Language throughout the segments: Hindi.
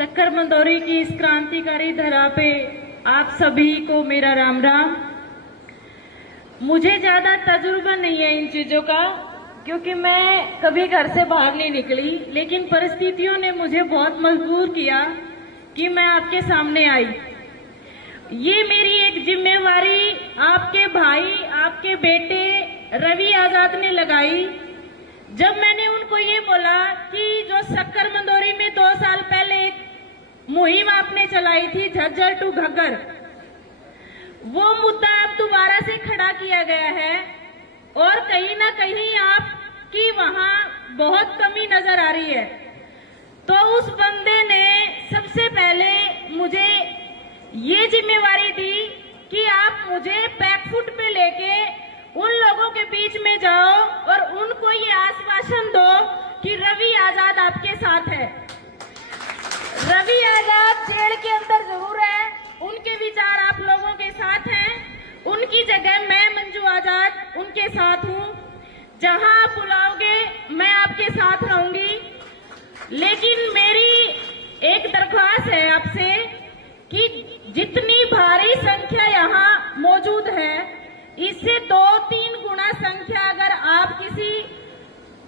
शक्कर मंदौरी की इस क्रांतिकारी धरा पे आप सभी को मेरा राम राम। मुझे ज्यादा तजुर्बा नहीं है इन चीजों का, क्योंकि मैं कभी घर से बाहर नहीं निकली, लेकिन परिस्थितियों ने मुझे बहुत मजबूर किया कि मैं आपके सामने आई। ये मेरी एक जिम्मेवारी आपके भाई, आपके बेटे रवि आजाद ने लगाई। जब मैंने उनको ये बोला कि जो शक्कर मंदौरी में 2 साल पहले एक मुहिम आपने चलाई थी, झज्जर टू घग्गर, वो मुद्दा अब दोबारा से खड़ा किया गया है और कहीं ना कहीं आपकी वहां बहुत कमी नजर आ रही है। तो उस बंदे ने सबसे पहले मुझे ये जिम्मेवारी दी कि आप मुझे बैकफुट पे लेके उन लोगों के बीच में जाओ और उनको ये आश्वासन दो कि रवि आजाद आपके साथ है। रवि आजाद जेल के अंदर जरूर है, उनके विचार आप लोगों के साथ हैं, उनकी जगह मैं मंजू आजाद उनके साथ हूं। जहां आप बुलाओगे मैं आपके साथ रहूंगी। लेकिन मेरी एक दरख्वास्त है आपसे कि जितनी भारी संख्या यहाँ मौजूद है, इससे 2-3 गुना संख्या अगर आप किसी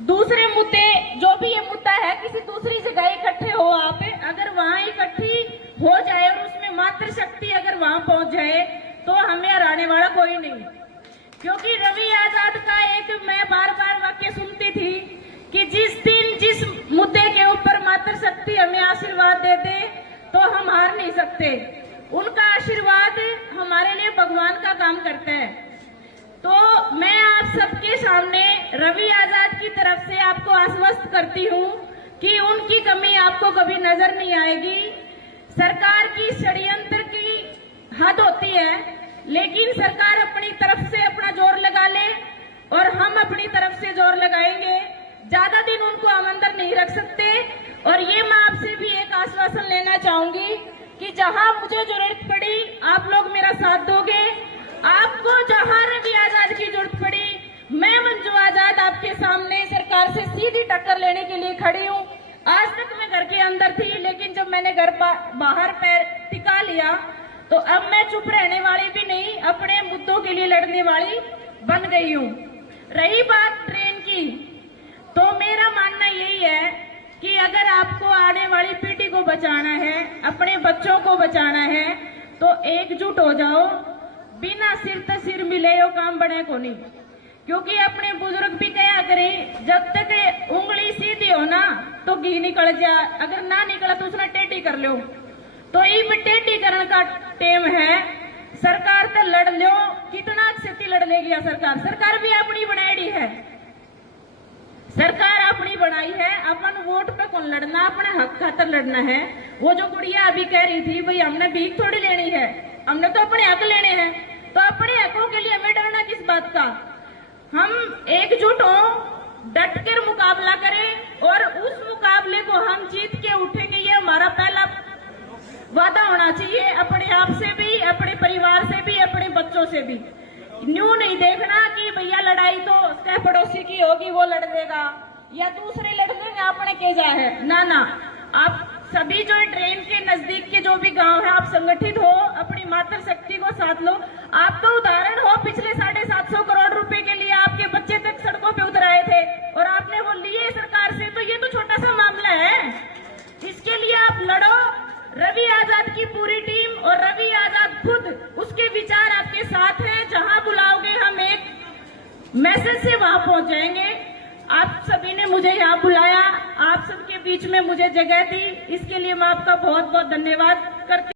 दूसरे मुद्दे, जो भी ये मुद्दा है, किसी दूसरी जगह इकट्ठे हो, आप अगर वहां इकट्ठी हो जाए और उसमें मात्र शक्ति अगर वहां पहुंच जाए तो हमें हराने वाला कोई नहीं। क्योंकि रवि आजाद का एक मैं बार बार वाक्य सुनती थी कि जिस दिन जिस मुद्दे के ऊपर मात्र शक्ति हमें आशीर्वाद देते तो हम हार नहीं सकते। उनका आशीर्वाद हमारे लिए भगवान का काम करता है। तो मैं आप सबके सामने रवि आजाद की तरफ से आपको आश्वस्त करती हूँ कि उनकी कमी आपको कभी नजर नहीं आएगी। सरकार की षड्यंत्र की हद होती है, लेकिन सरकार अपनी तरफ से अपना जोर लगा ले और हम अपनी तरफ से जोर लगाएंगे। ज्यादा दिन उनको हम अंदर नहीं रख सकते। और ये मैं आपसे भी एक आश्वासन लेना चाहूंगी कि जहां मुझे जरूरत पड़ी आप लोग मेरा साथ दोगे। आपको जहां रवि आजाद की जरूरत पड़ी, मैं मंजू आजाद आपके सामने सरकार से सीधी टक्कर लेने के लिए खड़ी हूँ। आज तक मैं घर के अंदर थी, लेकिन जब मैंने घर बाहर पैर टिका लिया तो अब मैं चुप रहने वाली भी नहीं, अपने मुद्दों के लिए लड़ने वाली बन गई हूँ। रही बात ट्रेन की, तो मेरा मानना यही है कि अगर आपको आने वाली पीढ़ी को बचाना है, अपने बच्चों को बचाना है, तो एकजुट हो जाओ। बिना सिर त सिर मिले यो काम बने को नहीं। क्योंकि अपने बुजुर्ग भी कहा करे, जब तक उंगली सीधी हो ना तो घी निकल जा, अगर ना निकला तो उसने टेढ़ी कर लो। तो ये टेढ़ी करने का टेम है। सरकार तो लड़ लो, कितना क्षति लड़ लेगी सरकार। सरकार भी अपनी बनाई है, सरकार अपनी बनाई है। अपन वोट पे कौन लड़ना, अपने हक खातर लड़ना है। वो जो गुड़िया अभी कह रही थी, भाई हमने भीख थोड़ी लेनी है, हमने तो अपने हक लेने हैं। तो अपने हकों के लिए हमें डरना किस बात का। हम एकजुट हो, डट कर मुकाबला करें और उस मुकाबले को हम जीत के उठेंगे। ये हमारा पहला वादा होना चाहिए, अपने आप से भी, अपने परिवार से भी, अपने बच्चों से भी। न्यू नहीं देखना कि भैया लड़ाई तो सह पड़ोसी की होगी, वो लड़ देगा या दूसरे लड़ देंगे, आपने केजा है ना ना। आप सभी जो ट्रेन के नजदीक के जो भी गांव है, आप संगठित हो, अपनी मातृ शक्ति को साथ लो। आप तो उदाहरण हो, पिछले 750 करोड़ रुपए के लिए आपके बच्चे तक सड़कों पे उतर आए थे और आपने वो लिए सरकार से। तो ये तो छोटा सा मामला है, इसके लिए आप लड़ो। रवि आजाद की पूरी टीम और रवि आजाद खुद, उसके विचार आपके साथ हैं। जहां बुलाओगे हम एक मैसेज से वहां पहुंच जाएंगे। आप सभी ने मुझे यहाँ बुलाया, आप सबके बीच में मुझे जगह दी, इसके लिए मैं आपका बहुत बहुत धन्यवाद करती हूँ।